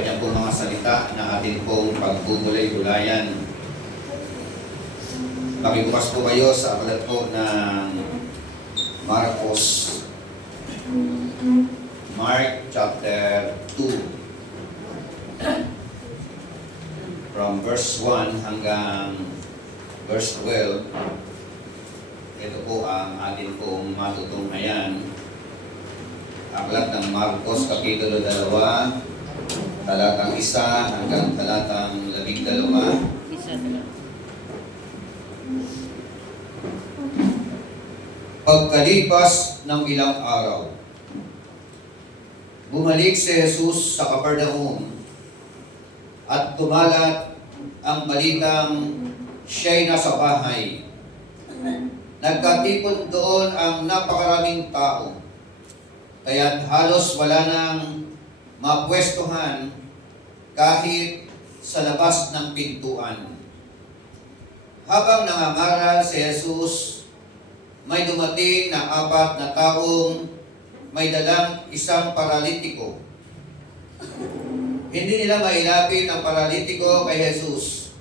kanyang pong mga salita na atin pong pagbubulay-bulayan. Makibukas po kayo sa aklat po ng Marcos. Mark chapter 2. From verse 1 hanggang verse 12. Ito po ang atin pong matutunghayan. Aklat ng Marcos, Kapitulo 2, talatang 1 hanggang talatang 12. Pagkalipas ng ilang araw, bumalik si Jesus sa Capernaum at kumalat ang balitang siya'y nasa bahay. Nagkatipon doon ang napakaraming tao, kaya't halos wala nang mapwestuhan kahit sa labas ng pintuan. Habang nangangaral si Jesus, may dumating na 4 na taong may dalang isang paralitiko. Hindi nila mailapit ang paralitiko kay Jesus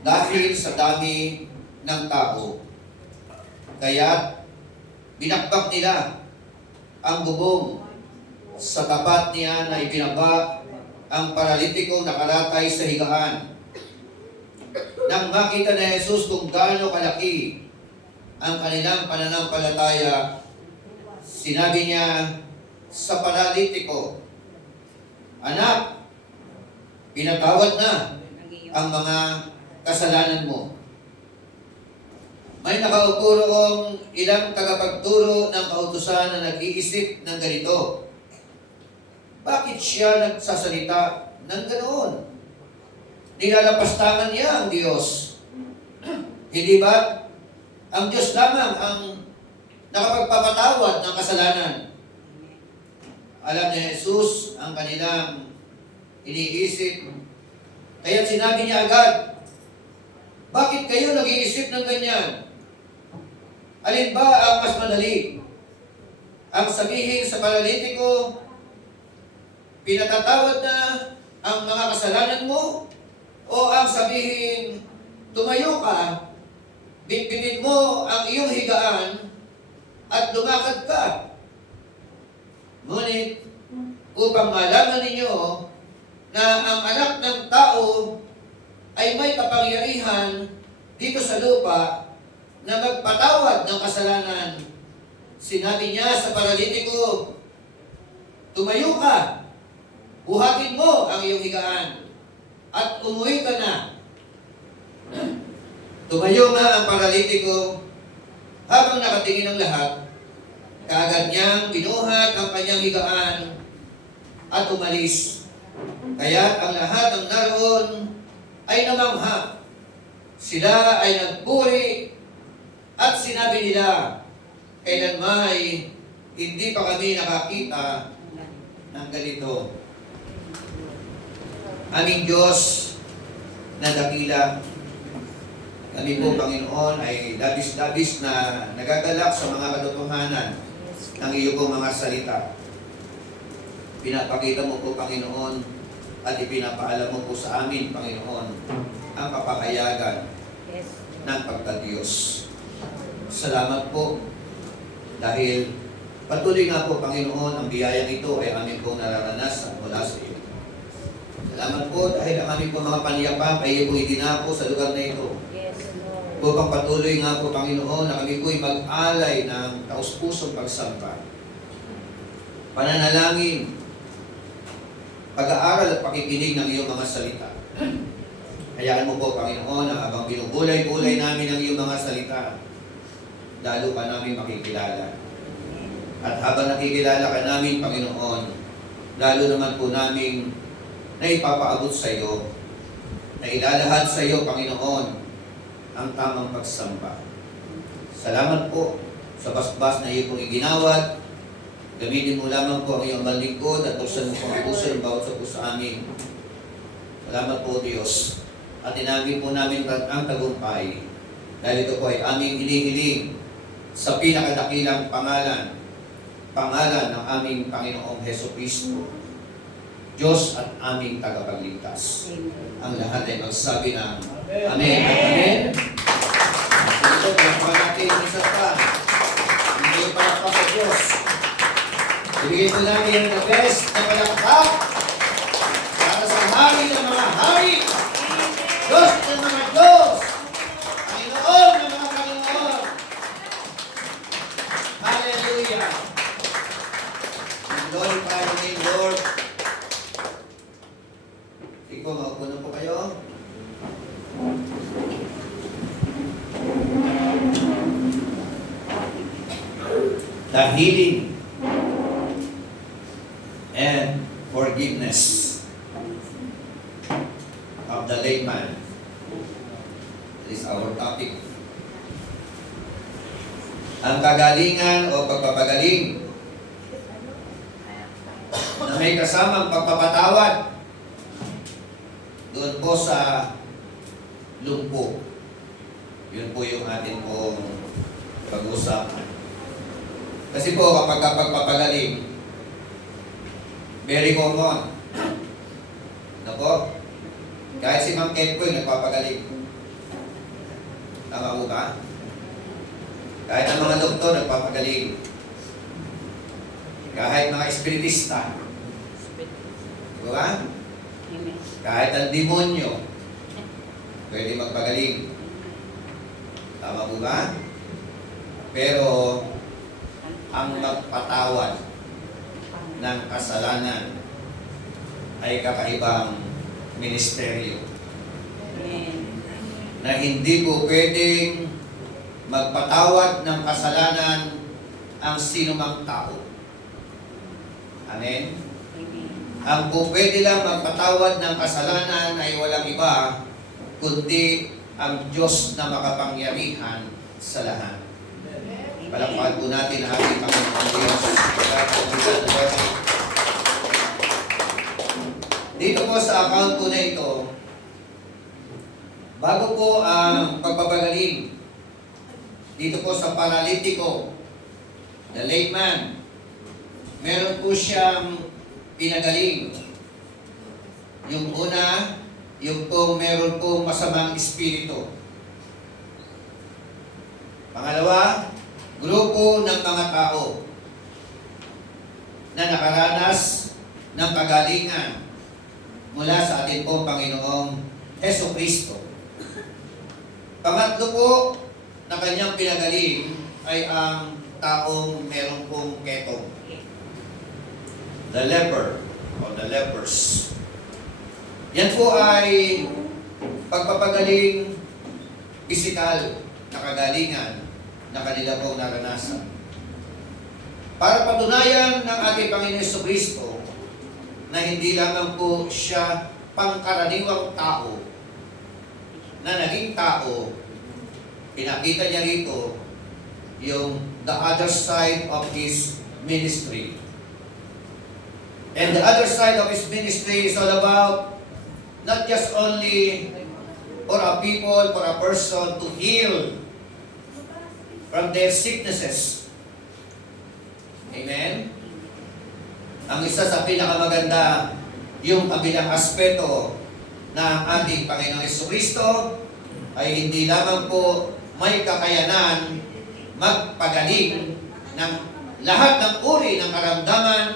dahil sa dami ng tao. Kaya't binakbak nila ang bubong sa tapat niya na ibinaba ang paralitiko nakalatay sa higaan. Nang makita ni Jesus kung gaano kalaki ang kanilang pananampalataya, sinabi niya sa paralitiko, "Anak, pinatawad na ang mga kasalanan mo." May nakaupo roong ilang tagapagturo ng kautusan na nag-iisip ng ganito, bakit siya nagsasalita ng ganoon? Nilalapastangan niya ang Diyos. Hindi ba ang Diyos lamang ang nakapagpapatawad ng kasalanan? Alam ni Jesus ang kanilang iniisip. Kaya sinabi niya agad, bakit kayo nag-iisip ng ganyan? Alin ba ang mas madali? Ang sabihin sa paralitiko, pinatatawad na ang mga kasalanan mo? O ang sabihin, tumayo ka, bitbitin mo ang iyong higaan, at lumakad ka? Ngunit, upang malaman ninyo na ang anak ng tao ay may kapangyarihan dito sa lupa na magpatawad ng kasalanan, sinabi niya sa paralitiko, tumayo ka, buhatin mo ang iyong higaan, at umuwi ka na. Tumayo nga ang paralitiko. Habang nakatingin ang lahat, kaagad niyang binuhat ang kanyang higaan at umalis. Kaya ang lahat ng naroon ay namangha. Sila ay nagpuri at sinabi nila, kailanmay hindi pa kami nakakita ng ganito. Aming Diyos na dakila, kami po, Panginoon, ay labis-labis na nagagalak sa mga katotohanan ng iyo pong mga salita. Pinapakita mo po, Panginoon, at ipinapaalam mo po sa amin, Panginoon, ang kapahayagan ng pagka-Diyos. Salamat po dahil patuloy nga po, Panginoon, ang biyayang ito ay amin pong nararanasan mula sa iyo. Salamat po dahil ang aming po mga paniyapang ay iyo pong idinako sa lugar na ito. Upang patuloy nga po, Panginoon, na kami po'y mag-alay ng taus-pusong pagsamba. Pananalangin, pag-aaral at pakikinig ng iyong mga salita. Hayaan mo po, Panginoon, na habang binubulay-bulay namin ang iyong mga salita, lalo ka namin makikilala. At habang nakikilala ka namin, Panginoon, lalo naman po namin na ipapaabot sa iyo, na ilalahad sa iyo, Panginoon, ang tamang pagsamba. Salamat po sa basbas na iyo pong iginawat. Gamitin mo lamang po ang iyong balingkod at buksan mo po ang puso ng bawat sa amin. Salamat po, Diyos. At inagin po namin ang tagumpay dahil ito po ay aming hinihiling sa pinakadakilang pangalan ng aming Panginoong Hesus Kristo. Diyos at aming tagapagligtas. Ang lahat ay magsabi ng Amen at Amen. Ito, palakpakan natin yung isa pa. Hindi palakpak sa Diyos. Ibigay po namin the best na palakpak para sa hari ng mga hari, Diyos ng mga Diyos, Panginoon ng mga Panginoon. Hallelujah! Glorify your name, Lord. Ikaw, maupo na po kayo. The healing and forgiveness of the late man. This is our topic. Ang kagalingan o pagpapagaling na may kasamang pagpapatawad doon po sa lumpo. Yun po yung atin pong pag-usapan. Kasi po kapag pagpapagaling, very common. Ano po? Kahit si Ma'am Ken po yung nagpapagaling. Tama po ba? Kahit ang mga doktor nagpapagaling. Kahit mga espiritista. Di ba? Kahit ang demonyo, pwede magpagaling. Tama po ba? Pero, ang magpatawad ng kasalanan ay kakaibang ministeryo. Na hindi po pwedeng magpatawad ng kasalanan ang sinumang tao. Amen? Ang po pwede lang magpatawad ng kasalanan ay walang iba, kundi ang Diyos na makapangyarihan sa lahat. Palakpakan po natin ang ating Panginoon Diyos. Dito po sa account po na ito, bago po ang pagpapagaling, dito po sa paralitiko, the late man, meron po siyang pinagaling. Yung una, yung pong meron pong masamang espiritu. Pangalawa, grupo ng mga tao na nakaranas ng kagalingan mula sa ating pong Panginoong Jesucristo. Pangatlo po na kanyang pinagaling ay ang taong meron pong ketong. The leper o the lepers. Yan po ay pagpapagaling pisikal na kagalingan na kanila pong naranasan. Para patunayan ng ating Panginoon Jesucristo na hindi lamang po siya pangkaraniwang tao na naging tao, pinakita niya rito yung the other side of His ministry. And the other side of His ministry is all about not just only for a people, for a person to heal from their sicknesses. Amen? Ang isa sa pinakamaganda, yung kabilang aspeto na ating Panginoong Jesucristo ay hindi lamang po may kakayanan magpagaling ng lahat ng uri ng karamdaman,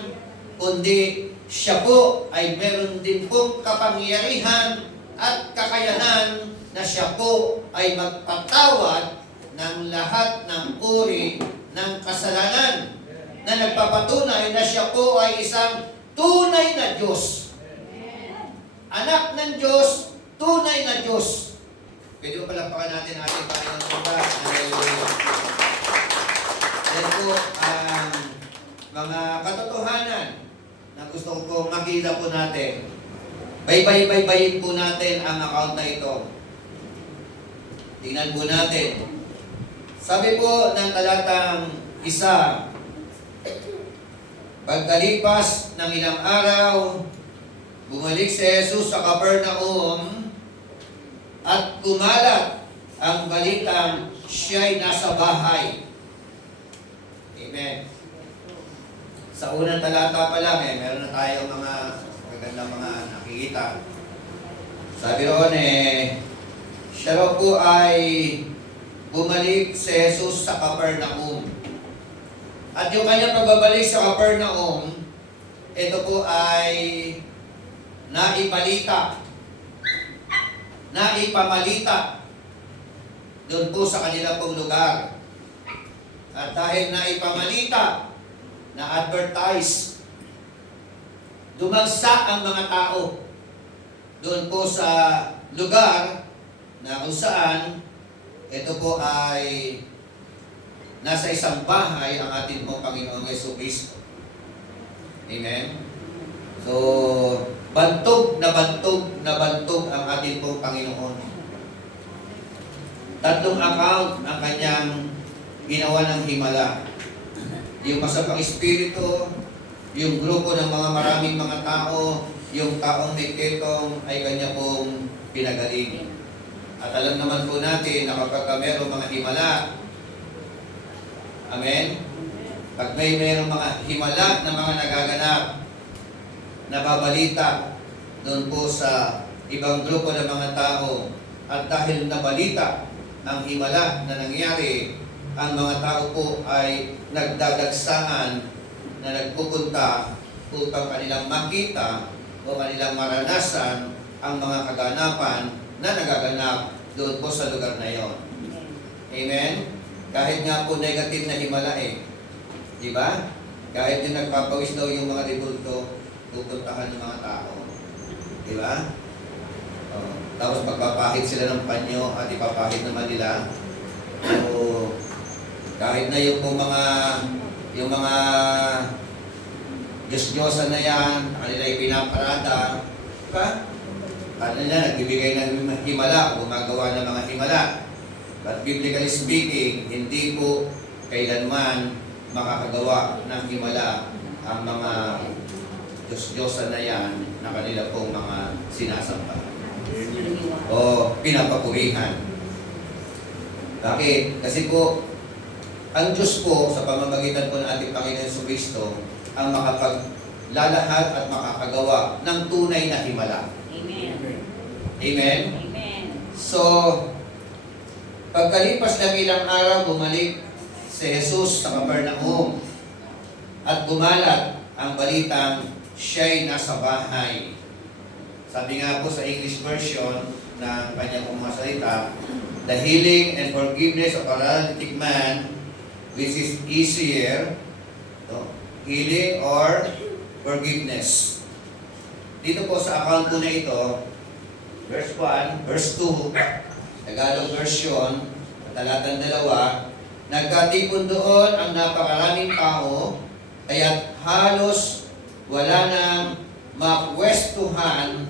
kundi siya po ay meron din pong kapangyarihan at kakayanan na siya po ay magpatawad ng lahat ng uri ng kasalanan na nagpapatunay na siya po ay isang tunay na Diyos. Anak ng Diyos, tunay na Diyos. Pwede mo palakpakan natin ating Panginoon Santa. Hallelujah. Yan po ang mga katotohanan na gusto ko makita po natin. Baybay-baybayin po natin ang account na ito. Tingnan po natin. Sabi po ng talatang 1, pagkalipas ng ilang araw, bumalik si Jesus sa Capernaum at kumalat ang balitang siya'y nasa bahay. Amen. Sa unang talata pa lang, meron na tayong mga maganda makikita. Sabi roon siya raw po ay bumalik si Jesus sa Capernaum. At yung kanyang pagbabalik sa Capernaum, ito po ay naipamalita doon po sa kanila pong lugar. At dahil naipamalita, na-advertise, dumagsa ang mga tao doon po sa lugar na kung saan ito po ay nasa isang bahay ang ating pong Panginoong Jesucristo. Amen? So, bantog na bantog ang ating pong Panginoon. Tatlong account ang kanyang ginawa ng himala. Yung masapang espiritu, yung grupo ng mga maraming mga tao, yung taong may ketong ay kanya pong pinagaling. At alam naman po natin na kapag mayroong mga himala, amen? Pag mayroong mga himala na mga nagaganap, nababalita doon po sa ibang grupo ng mga tao, at dahil nabalita ang himala na nangyari, ang mga tao po ay nagdadagsaan na nagpupunta upang kanilang makita o kanilang maranasan ang mga kaganapan na nagaganap doon po sa lugar na yon. Amen? Kahit nga po negative na himala di ba? Kahit yung nagpapawis daw yung mga rebulto, pupuntahan ng mga tao. Di ba? Tapos pagpapahid sila ng panyo at ipapahid naman nila. So, kahit na yung mga Diyos-Diyosan na yan, kanila ipinaparada, diba? Kanila nagbibigay ng himala, gumagawa ng mga himala. But biblically speaking, hindi po kailanman makakagawa ng himala ang mga Diyos-Diyosan na yan na kanila pong mga sinasamba o pinapapurihan. Bakit? Kasi po, ang Diyos po, sa pamamagitan po ng ating Panginoon Jesucristo, ang makapaglalahad at makakagawa ng tunay na himala. Amen. Amen? Amen. So, pagkalipas ng ilang araw, bumalik si Jesus sa Capernaum at gumalat ang balitang siya'y nasa bahay. Sabi nga po sa English version ng kanyang mga salita, the healing and forgiveness of a paralytic man, which is easier, healing or forgiveness. Dito po sa account po na ito, verse 1, verse 2, Tagalog version, talatang 2, nagkatipon doon ang napakaraming tao, kaya't halos wala nang mapwestuhan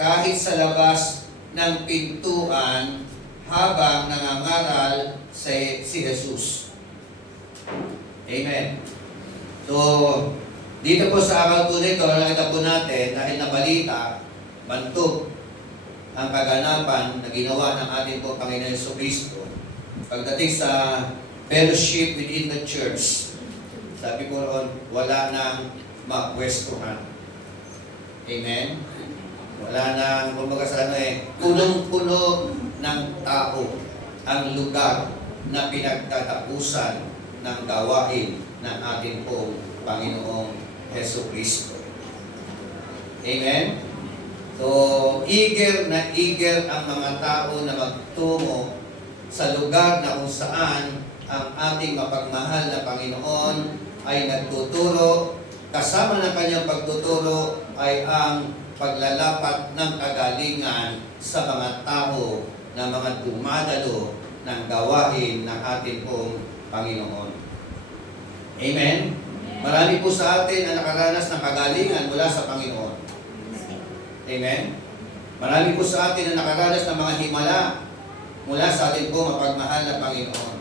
kahit sa labas ng pintuan habang nangangaral si Jesus. Amen. So, dito po sa akal po nito, nakita po natin, dahil nabalita, bantog ang kaganapan na ginawa ng ating po Panginoon Jesucristo pagdating sa fellowship within the church. Sabi ko roon, wala nang mapwestuhan. Amen? Wala nang, kumbaga sa punong-puno ng tao ang lugar na pinagtatapusan ng gawain ng ating pong Panginoong Jesucristo. Amen? So, eager na eager ang mga tao na magtungo sa lugar na kung saan ang ating mapagmahal na Panginoon ay nagtuturo. Kasama ng kanyang pagtuturo ay ang paglalapat ng kagalingan sa mga tao na mga dumadalo ng gawain ng ating pong Panginoon. Amen? Marami po sa atin na nakaranas ng kagalingan mula sa Panginoon. Amen? Marami po sa atin na nakaranas ng mga himala mula sa ating pong mapagmahal na Panginoon.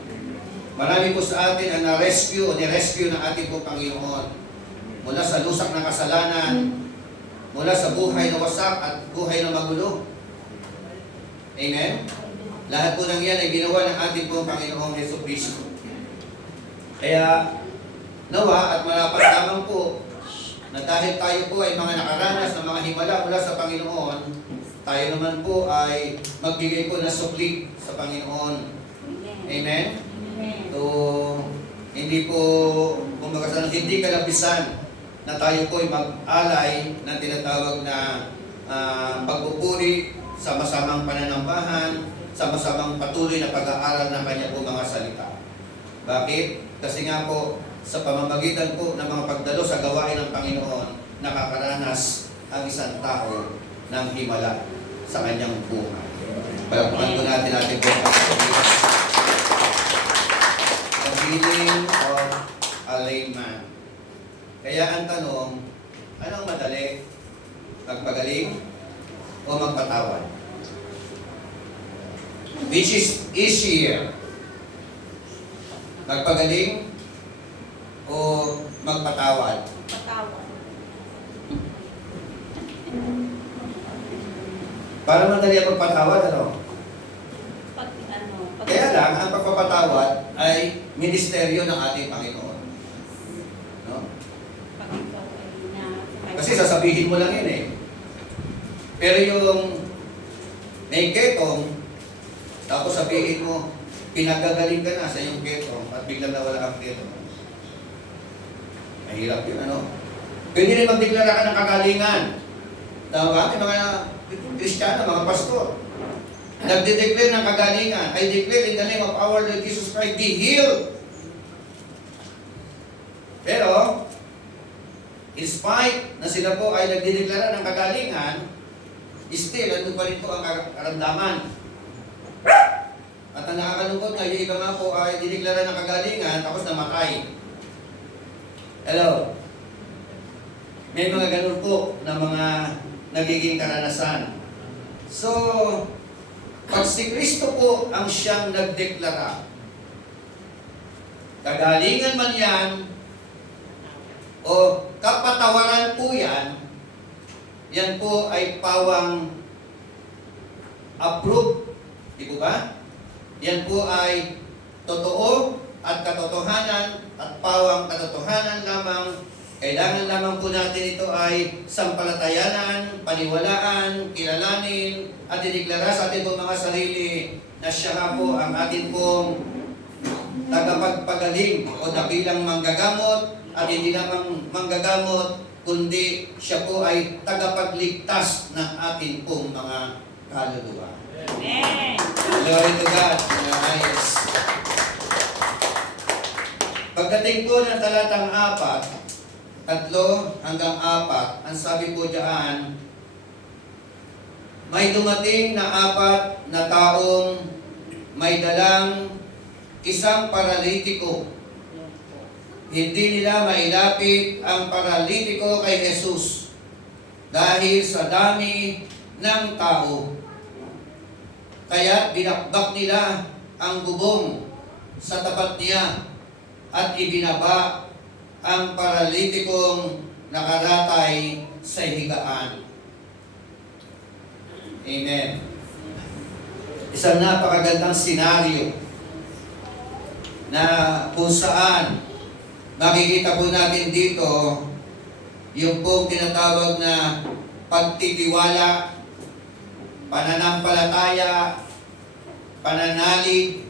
Marami po sa atin ang na-rescue o ni-rescue ng ating pong Panginoon mula sa lusak ng kasalanan, mula sa buhay na wasak at buhay na magulo. Amen? Lahat po ng yan ay ginawa ng ating pong Panginoong Jesucristo. Kaya, nawa at marapat lamang po na dahil tayo po ay mga nakaranas ng mga himala mula sa Panginoon, tayo naman po ay magbigay po ng sukli sa Panginoon. Amen? So, hindi po, kumbaga sa hindi kalabisan na tayo po ay mag-alay ng tinatawag na pagpupuri sa masamang pananambahan, sa masamang patuloy na pag-aaral ng kanya po mga salita. Bakit? Kasi nga po, sa pamamagitan po ng mga pagdalo sa gawain ng Panginoon, nakakaranas ang isang tao ng himala sa kanyang buhay. Palakpakan po natin po the healing of a layman. Kaya ang tanong, anong madali? Magpagaling o magpatawad? Which is easier? Magpagaling o magpatawad? Patawad. Para madali ang magpatawad, ano? Pag Kaya lang, ang pagpapatawad ay ministeryo ng ating Panginoon. No? pag ikaw ay na... Kasi sasabihin mo lang yun eh. Pero yung may ketong, tapos sabihin mo, pinagagaling ka na sa iyong ketong at biglang nawala ang ketong. Mahirap yun, ano? Pwede rin magdeklara ka ng kagalingan. Tama? May mga Kristiyano, mga pastor. Nagde-declare ng kagalingan. I declare in the name of our Lord Jesus Christ, be healed. Pero, in spite na sila po ay nagdedeklara ng kagalingan, still, ano pa rin po ang karamdaman. At ang nakakalungkot nga, yung iba nga po ay dideklara ng kagalingan, tapos namatay. Hello? May mga ganun po na mga nagiging karanasan. So, pag si Kristo po ang siyang nagdeklara, kagalingan man yan, o kapatawaran po yan, yan po ay pawang approved. Di po ba? Yan po ay totoo at katotohanan at pawang katotohanan lamang. Kailangan lamang po natin ito ay sampalatayanan, paniwalaan, kilalanin, at ideklara sa ating po mga sarili na siya nga po ang ating pong tagapagpagaling o dakilang manggagamot, at hindi lamang manggagamot, kundi siya po ay tagapagligtas ng ating pong mga kaluluwa. Amen. Glory to God. Nice. Pagdating po ng talatang 3 hanggang 4, ang sabi po diyan, may dumating na 4 na taong may dalang isang paralitiko. Hindi nila mailapit ang paralitiko kay Jesus dahil sa dami ng tao. Kaya binakbak nila ang bubong sa tapat niya at ibinaba ang paralitikong nakaratay sa higaan. Amen. Isang napakagandang senaryo na kung saan makikita po natin dito yung pong tinatawag na pagtitiwala, pananampalataya, pananalig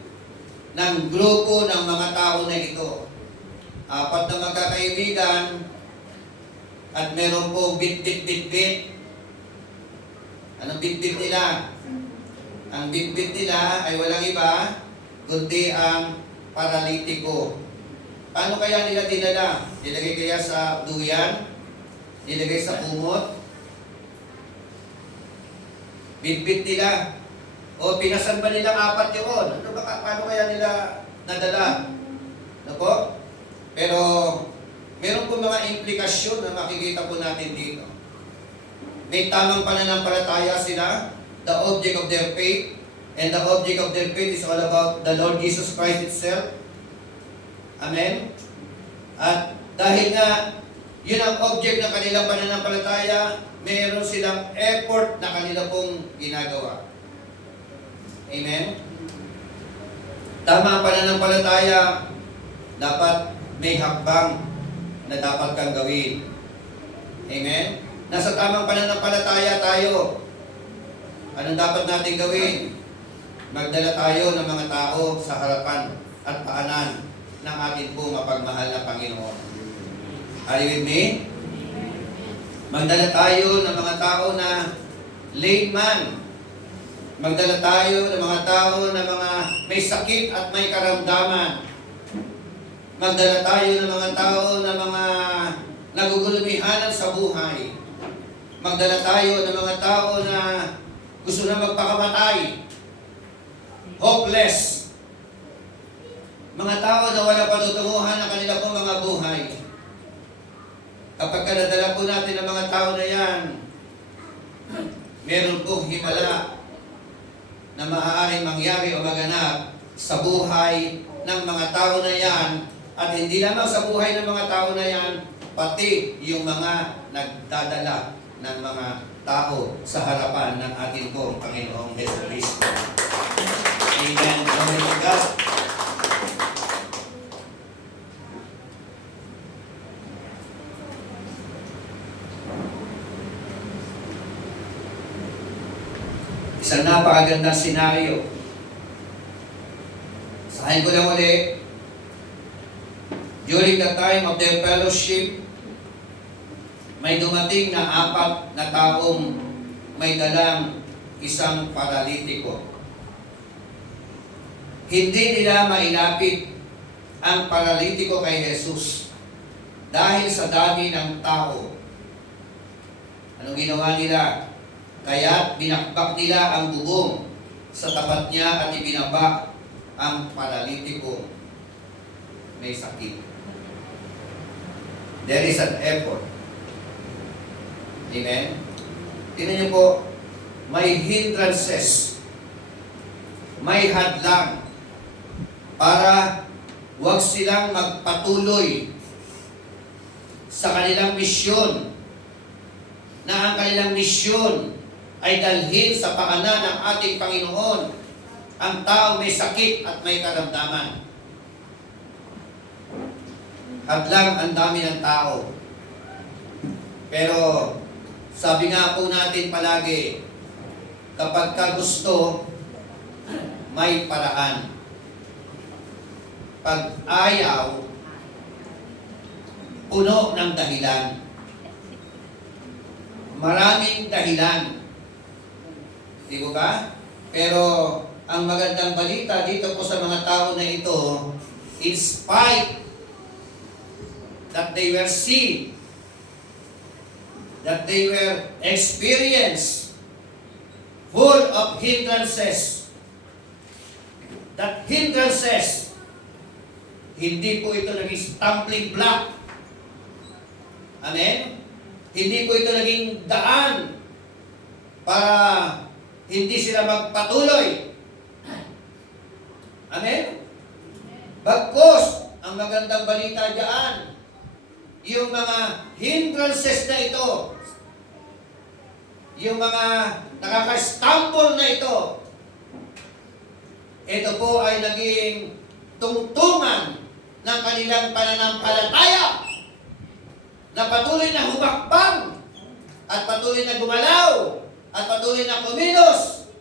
ng grupo ng mga tao na ito. 4 na magkakaibigan at meron pong bit-bit-bit-bit. Anong bit-bit nila? Ang bit-bit nila ay walang iba kundi ang paralitiko. Paano kaya nila dinala? Nilagay kaya sa duyan? Nilagay sa kumot? Bit-bit nila? O pinasan ba nilang 4 yun? Ano ba, paano kaya nila nadala? Ano po? Pero meron po mga implikasyon na makikita po natin dito. May tamang pananampalataya sila, the object of their faith, and the object of their faith is all about the Lord Jesus Christ itself. Amen? At dahil nga, yun ang object ng kanilang pananampalataya, meron silang effort na kanila pong ginagawa. Amen? Tama ang pananampalataya, dapat may hakbang na dapat kang gawin. Amen? Nasa tamang pananampalataya tayo. Anong dapat natin gawin? Magdala tayo ng mga tao sa harapan at paanan ng ating pong mapagmahal na Panginoon. Are you with me? Magdala tayo ng mga tao na layman. Magdala tayo ng mga tao na mga may sakit at may karamdaman. Magdala tayo ng mga tao na mga nagugulumihanan sa buhay. Magdala tayo ng mga tao na gusto na magpakamatay. Hopeless. Mga tao na wala patutunguhan ng kanila pong mga buhay. Kapag nadala po natin ang mga tao na yan, meron pong himala na maaaring mangyari o maganap sa buhay ng mga tao na yan, at hindi lamang sa buhay ng mga tao na yan, pati yung mga nagdadala ng mga tao sa harapan ng ating pong Panginoong Jesucristo. Amen. Glory to God. Isang napakagandang senaryo. Sahin ko lang ulit. During the time of their fellowship, may dumating na 4 na taong may dalang isang paralitiko. Hindi nila mailapit ang paralitiko kay Jesus dahil sa dami ng tao. Anong ginawa nila? Kaya binakbak nila ang bubong sa tapat niya at ibinaba ang paralitiko may sakit. There is an effort. Amen? Tingnan niyo po, may hindrances, may hadlang para huwag silang magpatuloy sa kanilang misyon, na ang kanilang misyon ay dalhin sa paanan ng ating Panginoon ang tao may sakit at may karamdaman. Hadlang ang dami ng tao. Pero sabi nga po natin palagi, kapag ka gusto, may paraan. Pag ayaw, puno ng dahilan. Maraming dahilan. Di ba ba? Pero ang magandang balita dito po sa mga tao na ito, in spite that they were seen, that they were experienced, full of hindrances, that hindrances, hindi po ito naging stumbling block. Amen? Hindi po ito naging daan para hindi sila magpatuloy. Amen? Bagkus, ang magandang balita diyan, yung mga hindrances na ito, yung mga nakaka-stumble na ito po ay naging tungtungan ng kanilang pananampalataya na patuloy na humakbang at patuloy na gumalaw at patuloy na kumilos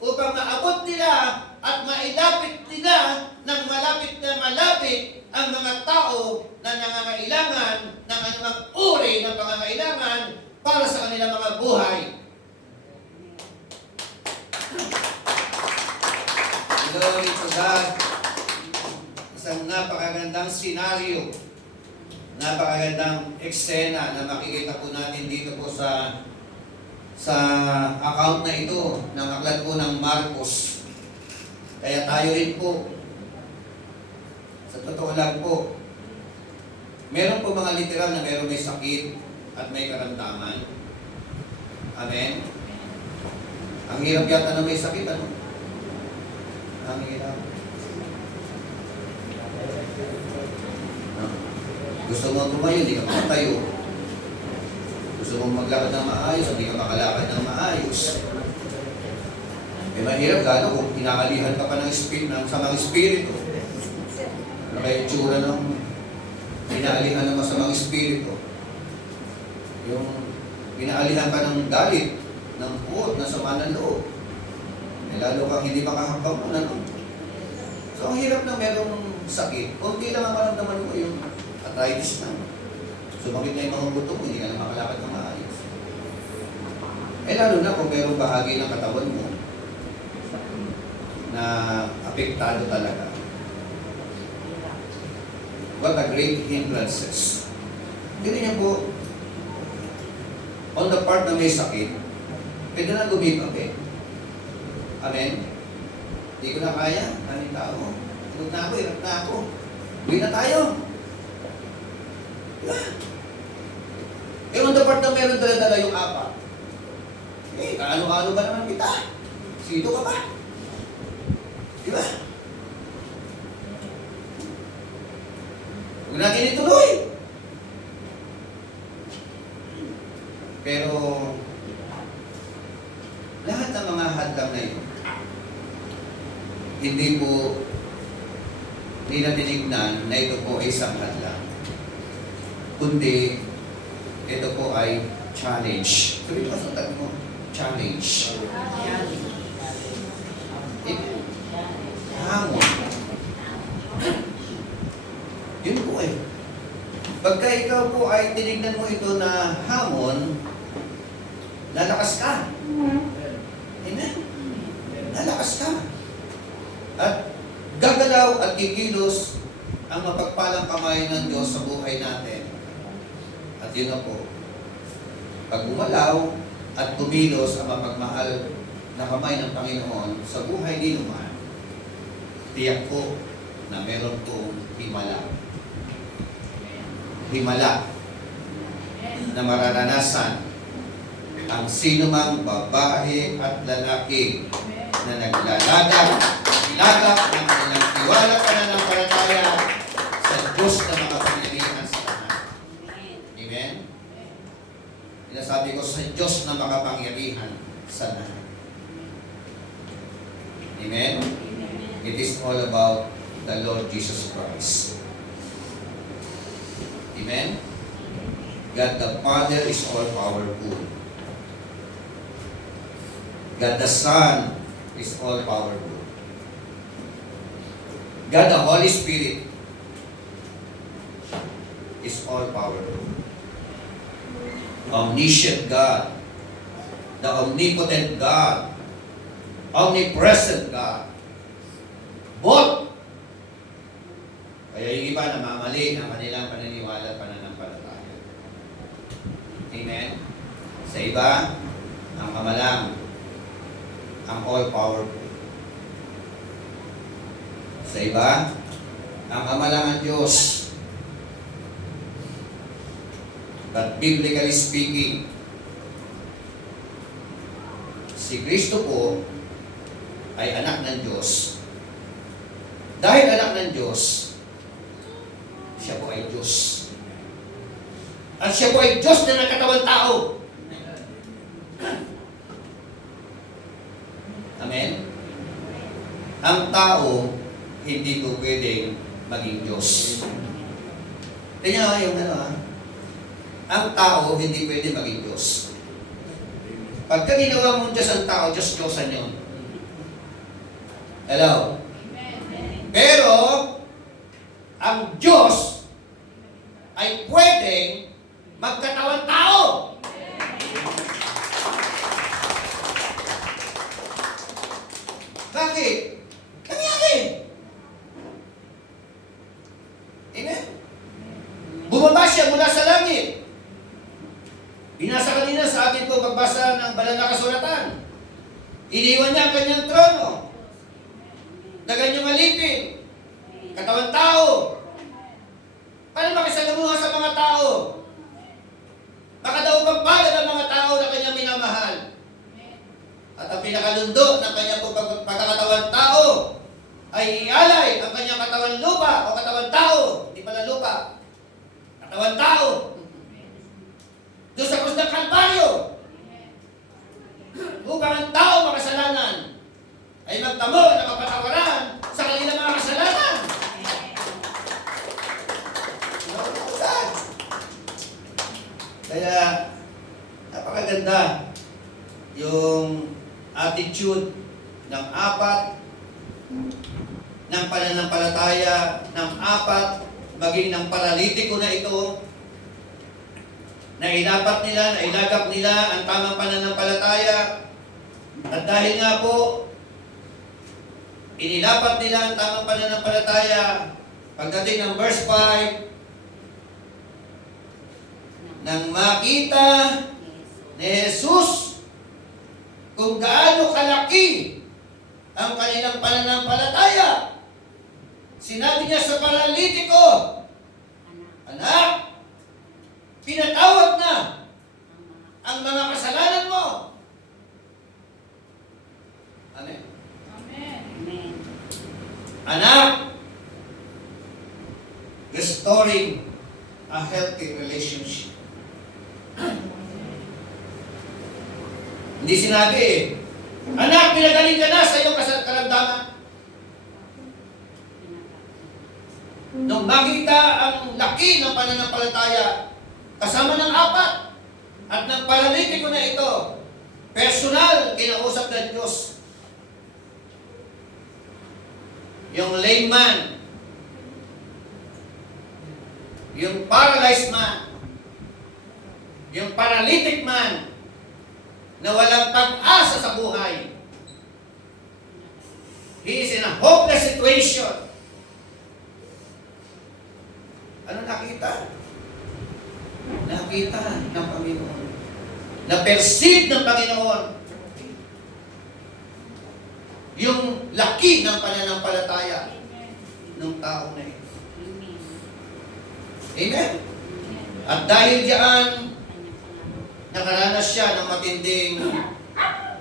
upang maabot nila at mailapit nila ng malapit na malapit ang mga tao na nangangailangan ng anumang uri ng pangangailangan para sa kanilang mga buhay. Glory to God. Isang napakagandang senaryo, napakagandang eksena na makikita po natin dito po sa account na ito ng aklat po ng Marcos. Kaya tayo rin po, sa totoo lang po, meron po mga literal na meron may sakit at may karamdaman. Amen? Ang hirap yata na may sakit, ano? Ang hirap. Gusto mo tumayo, hindi ka makatayo. Gusto mo maglakad ng maayos, hindi ka makalakad ng maayos. Eh mahirap gano'n kung inakalihan ka pa ng sa mga espiritu. Ano kaya itsura ng inaalihan ng masamang espiritu? Yung pinaalihan ka ng galit, ng puot, ng sama ng loob. Eh, lalo kang hindi makahambang mo, ano? So, ang hirap na merong sakit. Kunti lang ang maramdaman mo yung arthritis na. Sumakit na yung mga buto mo, hindi ka na makalakad ng maayos. Eh, lalo na kung merong bahagi ng katawan mo na apektado talaga. What a great hindrances. Hindi niyo po, on the part na may sakit, pwede na lumipag eh. Amen? Hindi ko na kaya, kaming tao. Tulog na ako, hirap na ako. Uwi na tayo. Diba? Eh, on the part na meron dala-dala yung apat. Eh, kaano-ano ba naman kita? Sino ka ba? Diba? Huwag natin ituloy. Pero, lahat ng mga hadlang na yun, hindi po nila tinignan na ito po ay isang hadlang. Kundi, ito po ay challenge. Sabi mo sa tag mo, challenge. Hamon. Yun po eh. Pagka ikaw po ay tinignan mo ito na hamon, lalakas ka. Amen? Lalakas ka. At gagalaw at kikilos ang mapagpalang kamay ng Diyos sa buhay natin. At yun na po. Pag gumalaw at kumilos ang mapagmahal na kamay ng Panginoon sa buhay ni naman, tiyak po na meron pong himala. Himala na mararanasan ang sinumang babae at lalaki na naglalagak ng kanilang tiwala at pananampalataya sa Diyos na makapangyarihan sa lahat. Amen? Sinasabi ko sa Diyos na makapangyarihan sa lahat. Amen? It is all about the Lord Jesus Christ. Amen? God the Father is all powerful. God the Son is all powerful. God the Holy Spirit is all powerful. Omniscient God, the omnipotent God, omnipresent God. Both. Kaya yung iba namamali ang kanilang paniniwala at pananampalataya. Amen? Sa iba, ang kamalang, ang all-powerful. Sa iba, ang kamalang ang Diyos. But biblically speaking, si Kristo po ay anak ng Diyos. Dahil anak ng Diyos, siya po ay Diyos. At siya po ay Diyos na nagkatawang tao. Amen? Ang tao, hindi po pwedeng maging Diyos. Tingnan nga yung ang tao, hindi pwedeng maging Diyos. Pagka ginawa mong Diyos ang tao, Diyos-Diyosan yun. Hello? Pero, ang Diyos ay pwedeng magkatawang tao. Bakit? Nangyari. Amen? Bumaba siya mula sa langit. Binasa kanina sa atin po pagbasa ng banal na kasulatan. Iniwan niya ang kanyang trono. Na ganyang alipin. Katawang tao. Paano makisalamuha sa mga tao? Baka daw pagpalad ang mga tao na kanyang minamahal. At ang pinakalundo ng kanyang pagkakatawang tao ay ialay ang kanyang katawan lupa o katawan tao. Hindi pala lupa. Katawan tao. Doon sa krus ng Kalbaryo. Upang ang tao makasalanan ay magtamo ng kapatawaran sa kanilang mga kasalanan. Kaya yung attitude ng apat, ng pananampalataya ng apat, maging ng paralitiko na ito, na inapat nila, na ilagak nila ang tamang pananampalataya. At dahil nga po, inilapat nila ang tamang pananampalataya, pagdating ng verse 5, nang makita ni Jesus kung gaano kalaki ang kanilang pananampalataya, sinabi niya sa paralitiko, anak, pinatawad na ang mga kasalanan mo. Amen. Amen. Anak, restoring a healthy relationship. Hindi sinabi anak, pinagaling ka na sa iyong karamdaman. Nung makita ang laki ng pananampalataya, kasama ng apat, at ng paralitiko na ito, personal, kinausap ng Diyos. Yung lame man, yung paralyzed man, yung paralytic man, na walang pag-asa sa buhay. He is in a hopeless situation. Ano nakita? Nakita ng Panginoon. Na-perceive ng Panginoon yung laki ng pananampalataya ng tao na ito. Amen? At dahil diyan, nakaranas siya ng matinding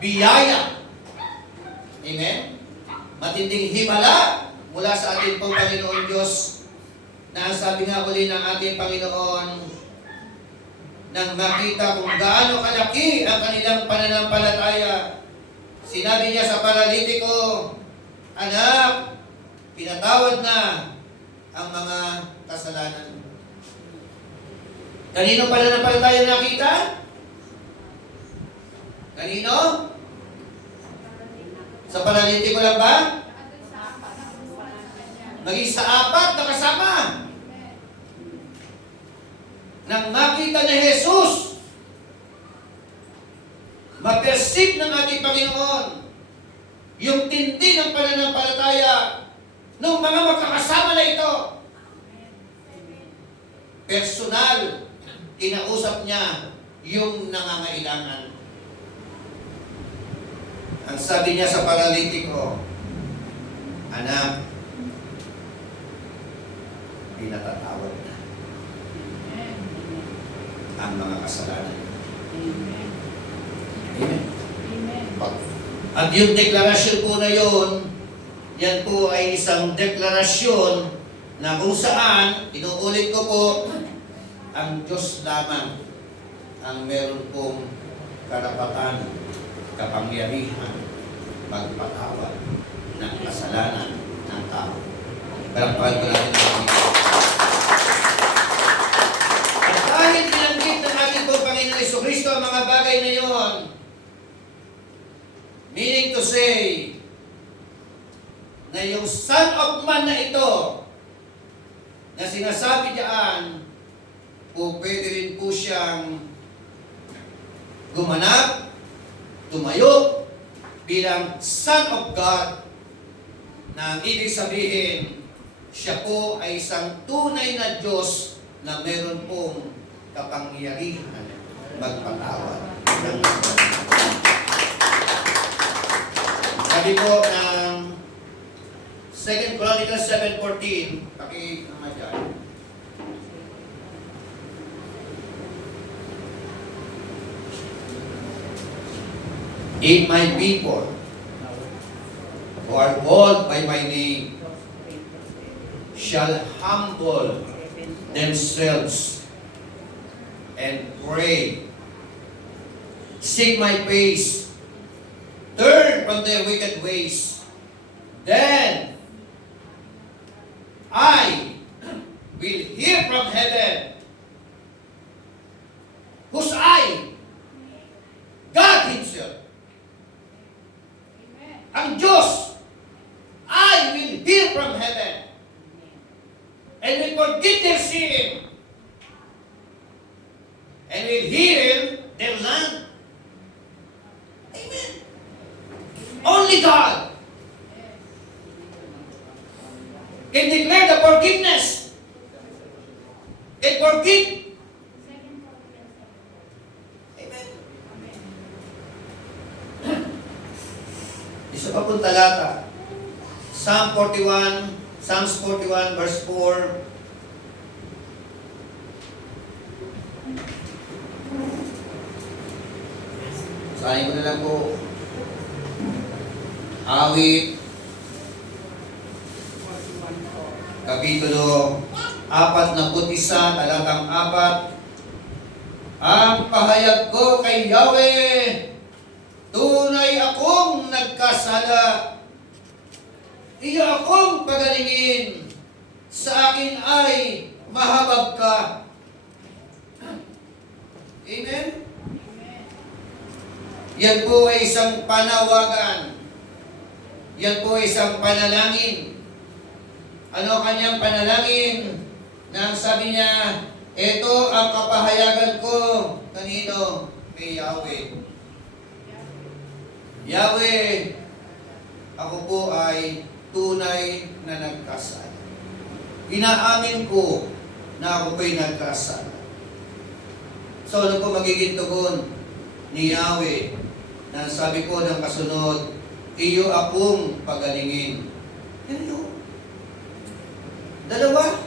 biyaya. Amen? Matinding himala mula sa ating pong Panginoon Diyos, na ang sabi nga uli ng ating Panginoon, nang makita kung gaano kalaki ang kanilang pananampalataya, sinabi niya sa paralitiko, anak, pinatawad na ang mga kasalanan. Kanino pananampalataya nakita? Kanino? Sa paralitiko lang ba? Maging sa apat na kasama. Nang makita ni Jesus, ma-perceive ng ating Panginoon yung tindi ng pananampalataya ng mga magkakasama na ito. Personal, kinausap niya yung nangangailangan. Ang sabi niya sa paralitiko, anak, pinatatawad na ang mga kasalanan. Amen. At yung deklarasyon po na yun, yan po ay isang deklarasyon na kung saan, inuulit ko po, ang Diyos lamang ang meron pong karapatan, kapangyarihan, magpatawad ng kasalanan ng tao. Palakpakan ko natin ang Panginoon. At kahit binanggit ng ating pong Panginoon Jesucristo ang mga bagay na iyon, meaning to say, na yung Son of Man na ito, na sinasabi diyan, po pwede rin po siyang gumanap, tumayo, bilang Son of God, na ang ibig sabihin, siya po ay isang tunay na Diyos na meron pong kapangyarihan magpatawad ng kasalanan. Sabi po ng 2 Chronicles 7:14, pakikama dyan. If my people who are called by my name shall humble themselves and pray, seek my face, turn from their wicked ways, then I will hear from heaven. Whose I? God Himself ang Diyos ay will hear from heaven and will forgive their sin and will heal their land. Amen. Only God can declare the forgiveness and forgive. Amen. Isa pa pong talata. Psalms 41 verse 4. Sahin ko na lang po. Awit, Kapitulo 41, talatang 4. Ang pahayag ko kay Yahweh, tunay akong nagkasala. Iyo akong pagalingin, sa akin ay mahabag ka. Amen? Yan po ay isang panawagan. Yan po ay isang panalangin. Ano kanyang panalangin? Na sabi niya, ito ang kapahayagan ko. Kanino? Kay Yahweh. Yahweh, ako po ay tunay na nagkasala. Inaamin ko na ako po'y nagkasala. So, ano po magiging tugon ni Yahweh na sabi ko ng kasunod, iyo akong pagalingin. Yan yun. Dalawa.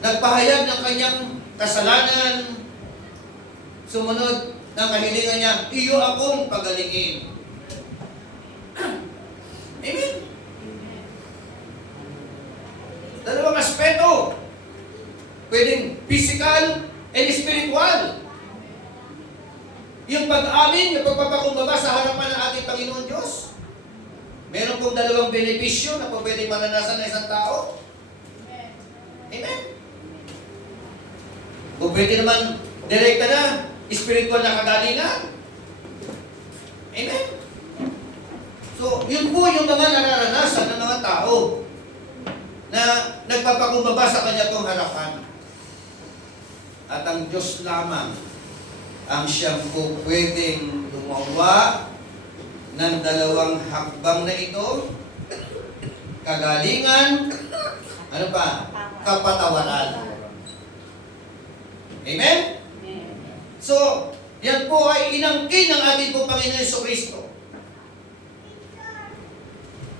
Nagpahayag ng kanyang kasalanan. Sumunod ng kahilingan niya, iyo akong pagalingin. Amen. Dalawang aspeto. Pwedeng physical and spiritual. Yung pag-amin, yung pagpapakumbaba sa harapan ng ating Panginoon Diyos. Meron pong dalawang benepisyo na po pwedeng maranasan ng isang tao. Amen. O pwede naman direkta na, spiritual na kagalingan. Amen. So, yun po yung mga nararanasan ng mga tao na nagpapakumbaba sa kanya pong harapan. At ang Diyos lamang ang siyang po pwedeng gumawa ng dalawang hakbang na ito, kagalingan, ano pa? Kapatawaran. Amen? So, yan po ay inangkin ng ating po Panginoon Jesucristo.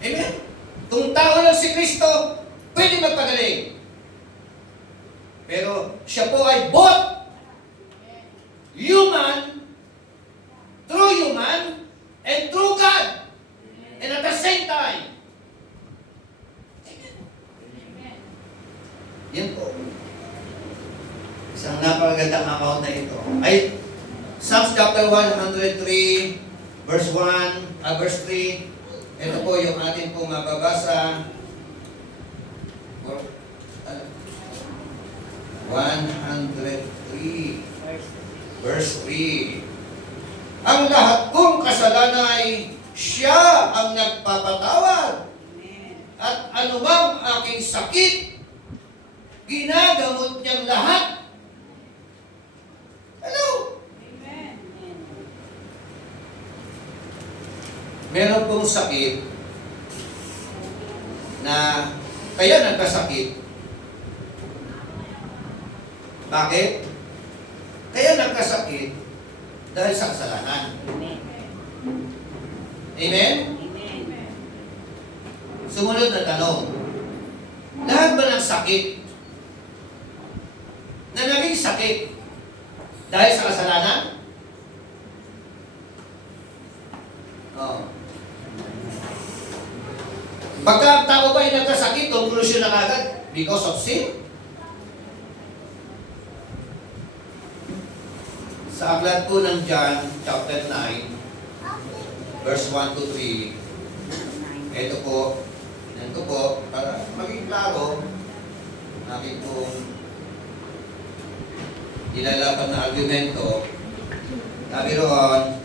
Amen? Kung tao lang si Kristo, pwede magpagaling. Pero siya po ay both human, true human, and true God. And at the same time. Amen. Yan po. Isang napakagandang account na ito. Ay, Psalms chapter 103, verse 1, verse 3. Ito po yung atin pong mababasa. 103, verse 3. Ang lahat kong kasalanan ay siya ang nagpapatawad. At anumang aking sakit, ginagamot niyang lahat. Hello? Amen. Meron pong sakit na kaya nagkasakit. Bakit? Kaya nagkasakit dahil sa kasalanan. Amen. Amen? Amen. Sumunod na tanong. Lahat ba ng sakit na naging sakit dahil sa kasalanan? Oo. Pagka ang tao ba ay nagkasakit, conclusion na kagad, because of sin? Sa aklat po ng John, chapter 9, verse 1 to 3, ito po, yan ko po, para maging klaro, natin pong ilalaban na argumento, sabi roon,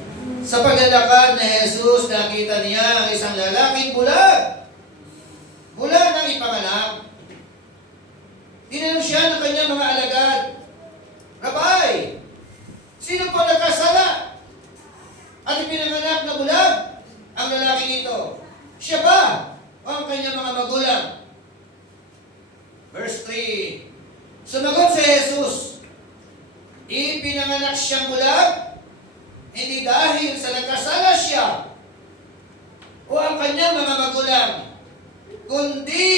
Sa paglalakad na Jesus, nakita niya ang isang lalaking bulag. Bulag ng ipanganak. Tinanong siya ng kanyang mga alagad, Rabay, sino po nagkasala? At ipinanganak na bulag? Ang lalaking ito. Siya ba o ang kanyang mga magulang? Verse 3. Sumagot si Jesus, ipinanganak siyang bulag, hindi dahil sa nagkasala siya o ang kanyang mga magulang, kundi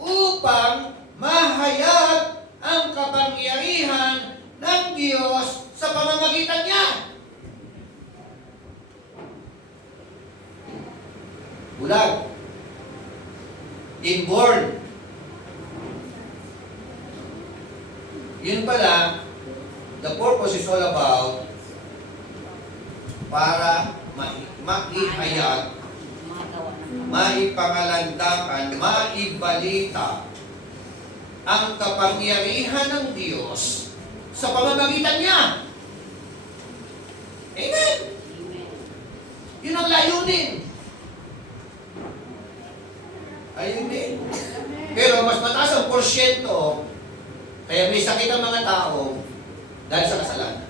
upang mahayag ang kapangyarihan ng Diyos sa pamamagitan niya. Bulag. Inborn. Yun pala, the purpose is all about para maihayag, maipangalandakan, maibalita ang kapangyarihan ng Diyos sa pamamagitan niya. Amen! Yun ang layunin. Ayun din. Pero mas mataas ang porsyento, kaya may sakit ang mga tao dahil sa kasalanan.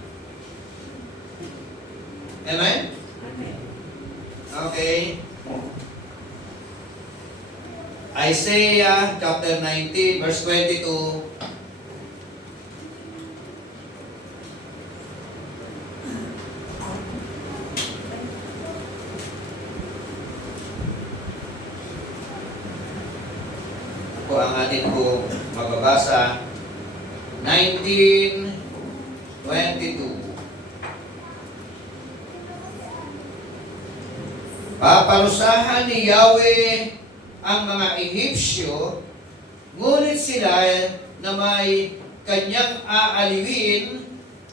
Amen? Okay. Isaiah chapter 90, verse 22. Ito ang atin po magbabasa. 19:22. Paparusahan ni Yahweh ang mga Ehipsyo, ngunit sila na may kanyang aaliwin,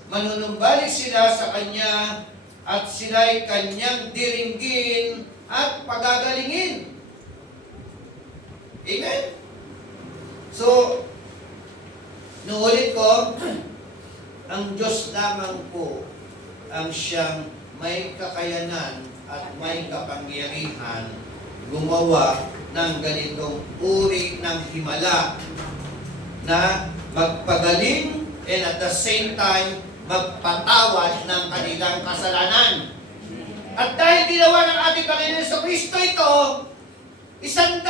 manunumbalik sila sa kanya at sila'y kanyang diringgin at pagagalingin. Amen? So, nuulit ko, ang Diyos lamang po ang siyang may kakayanan at may kapangyarihan gumawa ng ganitong uri ng himala na magpagaling and at the same time magpatawad ng kanilang kasalanan. At dahil ginawa ng ating Panginoon sa Kristo ito, 101%,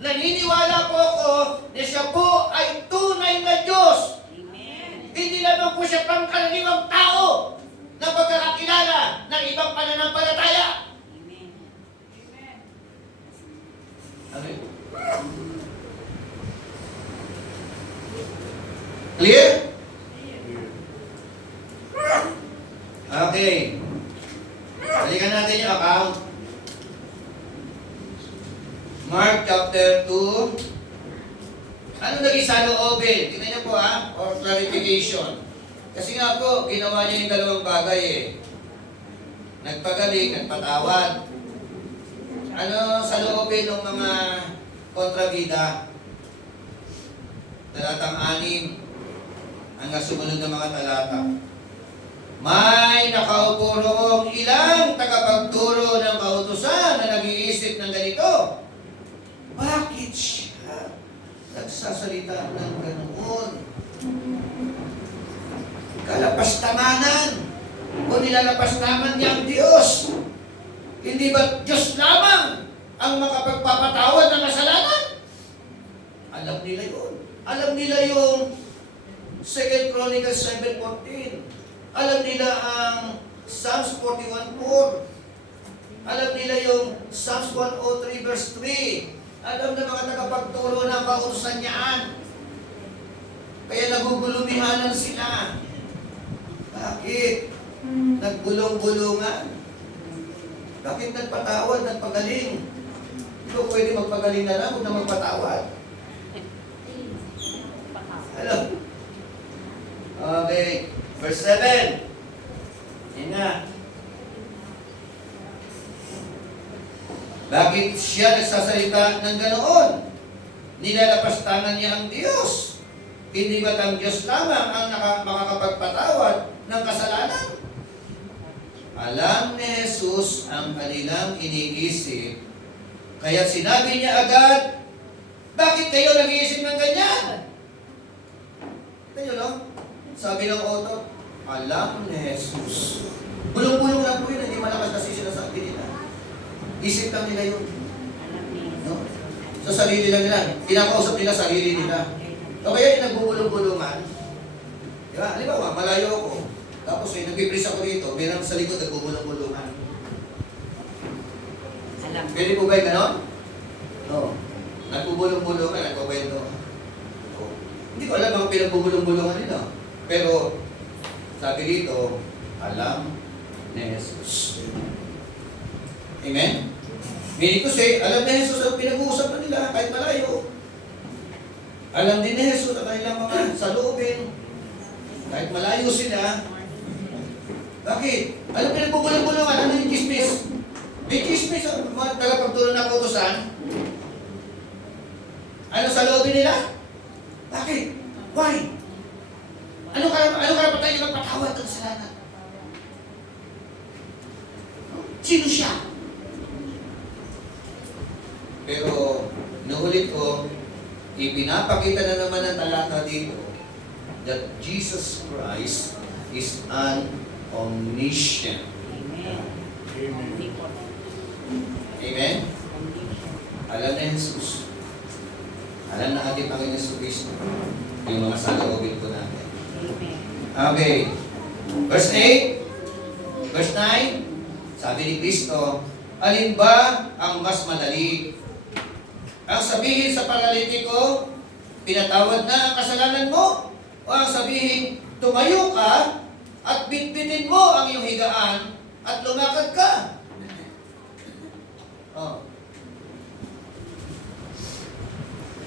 naniniwala po ako na siya po ay tunay na Diyos. Amen. Hindi lamang po siya pangkaraniwang tao na pagkakakilala ng ibang pananampalataya. Amen. Ano yun? Clear? Okay. Balikan natin yung account. Mark chapter 2. Ano naging saloobin? Tingnan niyo po or clarification. Kasi nga po, ginawa niya yung dalawang bagay Nagpagaling, nagpatawad. Ano saloobin ng mga kontrabida? Talatang 6 hanggang sumunod ng mga talata. May nakaupo roong ilang tagapagturo ng kautusan na nag-iisip ng ganito. Bakit siya nagsasalita ng ganoon? Kalapastanganan o nilalapastangan niya ang Diyos. Hindi ba Diyos lamang ang makapagpapatawad ng kasalanan? Alam nila yun. Alam nila yung 2 Chronicles 7:14. Alam nila ang Psalms 41:4. Alam nila yung Psalms 103 verse 3. Alam na mga tagapagturo ng kautusan niyaan. Kaya nagugulumihanan sila. Bakit? Nagbulong-bulungan. Bakit nagpatawad, nagpagaling? Ikaw pwede magpagaling na lang, huwag na magpatawad. Hello? Okay. Verse 7. Yan nga. Bakit siya nagsasalita ng ganoon? Nilalapastangan niya ang Diyos. Hindi ba't ang Diyos lamang ang makakapagpatawad ng kasalanan? Alam ni Jesus ang kanilang iniisip, kaya sinabi niya agad, bakit kayo nag-iisip ng ganyan? Kita nyo, no? Sabi ng author, alam ni Jesus. Bulong-bulong lang po yun, hindi malakas kasi sinasabi nila. Isip lang nila yun. No? Sa sarili lang nila. Kinakausap nila sarili nila. O kaya yung nagbubulong-bulungan. Diba? Halimbawa, malayo ako. Tapos nag-press ako dito, meron sa likod nagbubulong-bulungan. Pwede po ba yung ganon? No. Nagbubulong-bulungan, nagpakwento. Hindi ko alam ang pinagbubulong-bulungan nila. Pero, sabi dito, alam ni Jesus. Amen? Meaning to say, alam ni Jesus ang pinag-uusapan nila kahit malayo. Alam din ni Jesus ang kanilang mga saloobin. Kahit malayo sila. Bakit? Alam pinagbubulong-bulungan, ano yung chismis? May chismis ang mga tagapagturo ng kautusan. Ano saloobin nila? Bakit? Why? Ano karapatan yung magpatawad ng kasalanan? Sino siya? Pero, inuulit ko, ipinapakita na naman ng talata dito that Jesus Christ is an omniscient. Amen? Alam na Jesus. Alam na ating Panginoon Yesu Cristo. Yung mga saloobin ko natin. Okay. Verse 8. Verse 9. Sabi ni Kristo, alin ba ang mas madali? Ang sabihin sa paralitiko, pinatawad na ang kasalanan mo? O ang sabihin, tumayo ka at bitbitin mo ang iyong higaan at lumakad ka? Oh.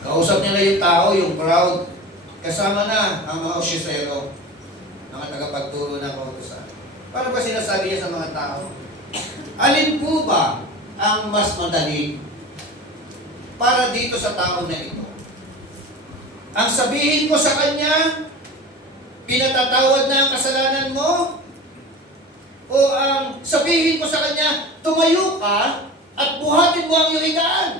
Kausap nila yung tao, yung crowd. Kasama na ang mga osyosero, mga tagapagturo ng kautusan. Paano ba sinasabi niya sa mga tao? Alin po ba ang mas madali para dito sa tao na ito? Ang sabihin ko sa kanya, pinatatawad na ang kasalanan mo? O ang sabihin ko sa kanya, tumayo ka at buhatin mo ang iyong higaan?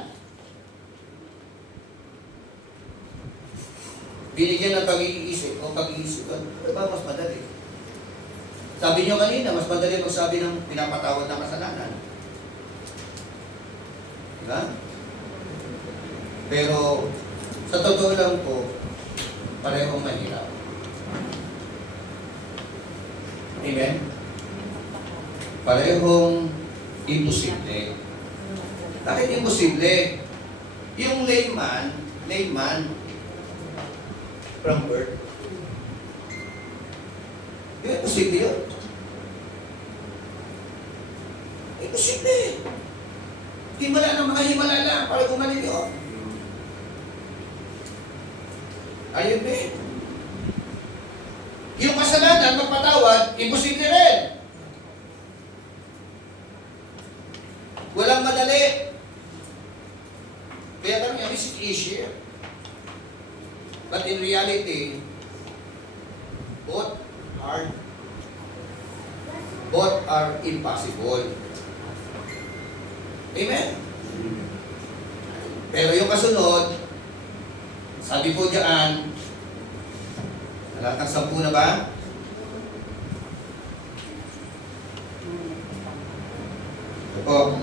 Binigyan ng pag-iisip o pag-iisip. Ano ba mas madali? Sabi niyo kanina, mas madali magsabi ng pinapatawad ng kasalanan. Diba? Pero, sa totoo lang po, parehong mahirap. Amen? Parehong imposible. Bakit imposible? Yung layman from birth, yung imposible yun. Imposible. Himala ng mga himala lang para gumaling yun. Ayun din. Yung kasalanan, magpatawad, imposible rin. Walang madali. Kaya kami, is it easier? But in reality, both are impossible. Amen? Pero yung kasunod, sabi po diyan, talatang 10 na ba? Ito po.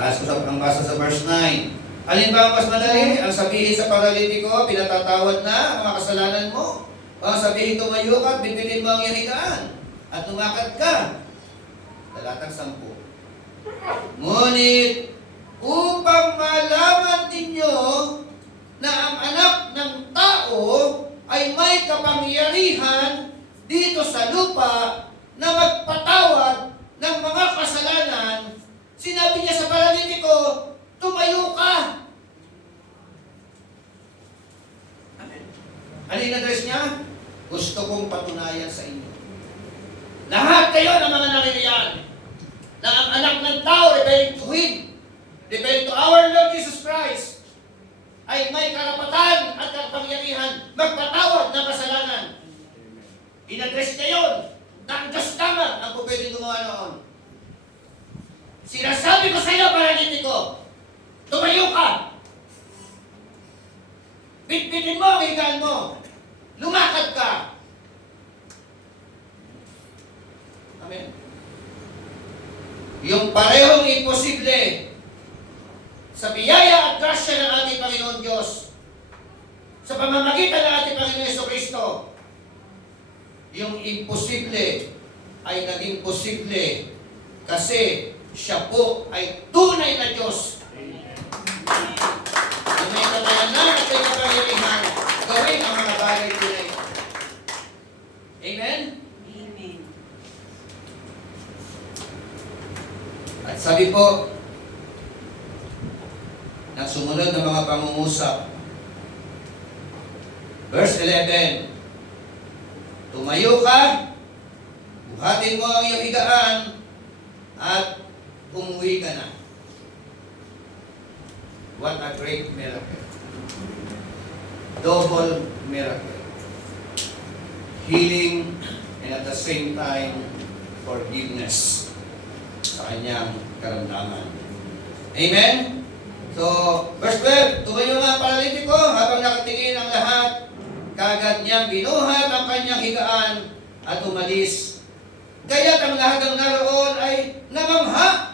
Taas ko ang basa sa verse 9. Alin ba ang mas madali? Ang sabihin sa paralitiko, pinatatawad na ang mga kasalanan mo. O ang sabihin, tumayo ka, bitbitin mo ang iyong higaan at lumakad ka. Talatang 10. Ngunit, upang malaman ninyo na ang anak ng tao ay may kapangyarihan dito sa lupa na magpatawad ng mga kasalanan, sinabi niya sa paralitiko, tumayo ka. Amen. Ano yung address niya? Gusto kong patunayan sa inyo. Lahat kayo ng mga nangyayari na ang anak ng tao, referring to Him, referring to our Lord Jesus Christ, ay may karapatan at kapangyarihan magpatawad ng kasalanan. In-address niya yun na ang Diyos lamang ang pwedeng gumawa Sinasabi ko sa iyo, paralitiko, tumayo ka. Bitbitin mo ang higaan mo. Lumakad ka. Amen. Yung parehong imposible sa biyaya at grasya ng ating Panginoon Diyos, sa pamamagitan ng ating Panginoon Jesucristo, yung imposible ay naging posible kasi siya po ay tunay na Diyos. Na may kamayanan at may kapangyarihan gawin ang mga bagay tunay. Amen? Amen. At sabi po, ng sumunod na mga pangungusap, verse 11, tumayo ka, buhatin mo ang iyong higaan, at umuwi ka na. What a great miracle. Double miracle. Healing and at the same time, forgiveness sa kanyang karamdaman. Amen? So, verse 12, tumayo nga paralitiko habang nakatingin ang lahat, kagad niyang binuhat ang kanyang higaan at umalis. Kaya't ang lahat ng naroon ay namangha.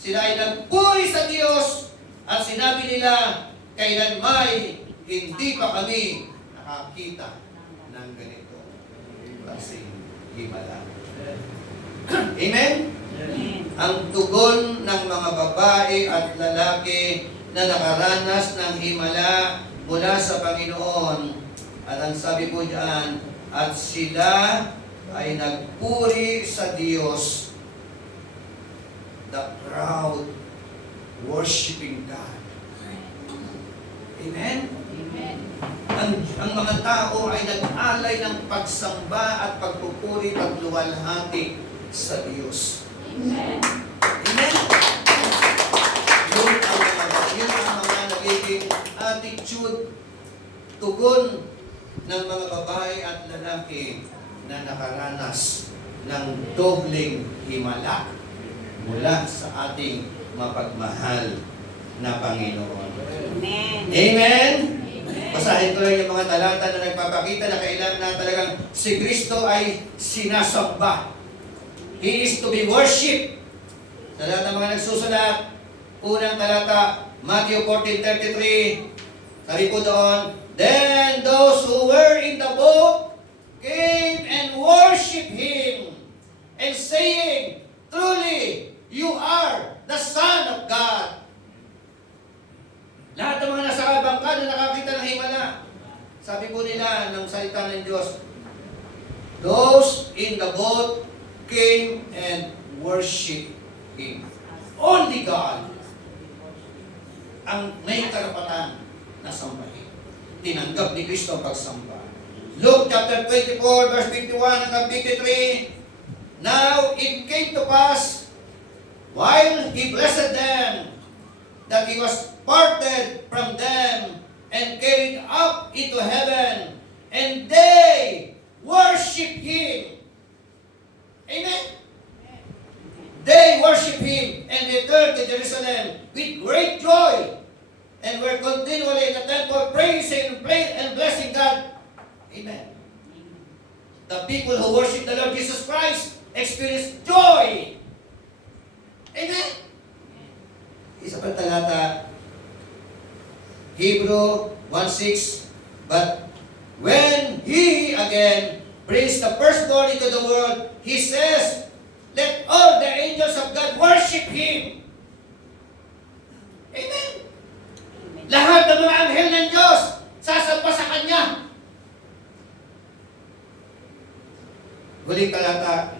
Sila ay nagpuri sa Diyos at sinabi nila, kailan may hindi pa kami nakakita ng ganito klaseng himala. Amen? Amen. Ang tugon ng mga babae at lalaki na nakaranas ng himala mula sa Panginoon. At ang sabi po diyan, at sila ay nagpuri sa Diyos. The crowd worshiping God. Amen? Amen. Ang mga tao ay nag-alay ng pagsamba at pagpupuri, pagluwalhati sa Diyos. Amen. Amen? Yun ang mga nagiging attitude, tugon ng mga babae at lalaki na nakaranas ng dobleng himala mula sa ating mapagmahal na Panginoon. Amen. Amen? Basahin ko lang yung mga talata na nagpapakita na kailan na talagang si Kristo ay sinasamba. He is to be worshipped. Sa lahat ng mga nagsusulat, unang talata, Matthew 14:33, sabi po doon, then those who were in the boat came and worshiped Him, and saying, truly, you are the Son of God. Lahat ng mga nasa bangka na nakakita ng himala, sabi po nila ng salita ng Diyos, those in the boat came and worshiped Him. Only God ang may karapatan na sambahin. Tinanggap ni Kristo ang pagsamba. Luke chapter 24, verse 51 hanggang 53, now it came to pass, while He blessed them, that He was parted from them and carried up into heaven, and they worship Him. Amen? They worship Him and returned to Jerusalem with great joy and were continually in the temple praising and blessing God. Amen. The people who worship the Lord Jesus Christ experience joy. Amen. Isa pa talata, Hebrew 1:6, but when He again brings the firstborn into the world, He says, let all the angels of God worship Him. Amen. Lahat ng mga anghel ng Diyos sasamba sa Kanya. Huling talata,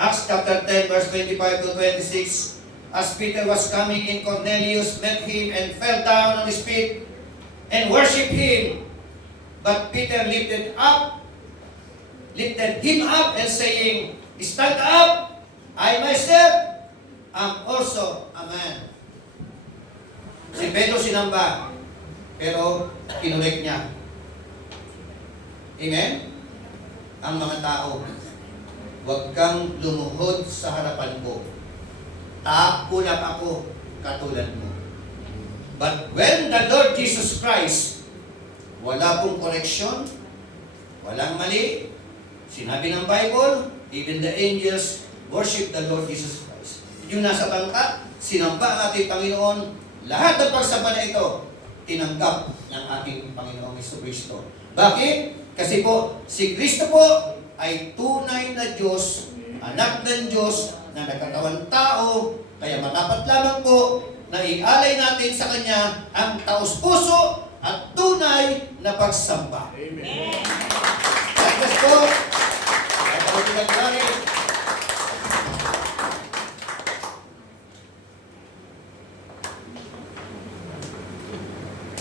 Acts chapter 10, verse 25 to 26. As Peter was coming in, Cornelius met him and fell down on his feet and worshipped him. But Peter lifted him up and saying, stand up, I myself am also a man. Si Pedro sinamba, pero kinulik niya. Amen? Ang mga tao, huwag kang lumuhod sa harapan ko. Kulang ako katulad mo. But when the Lord Jesus Christ, wala pong correction, walang mali, sinabi ng Bible, even the angels worship the Lord Jesus Christ. Yung nasa bangka, sinamba ang ating Panginoon, lahat ng pagsamba na ito, tinanggap ng ating Panginoong Jesucristo. Bakit? Kasi po, si Kristo po ay tunay na Diyos, anak ng Diyos, na nagkatawang tao, kaya matapat lamang po na ialay natin sa Kanya ang taos-puso at tunay na pagsamba. Amen. God bless po. At ang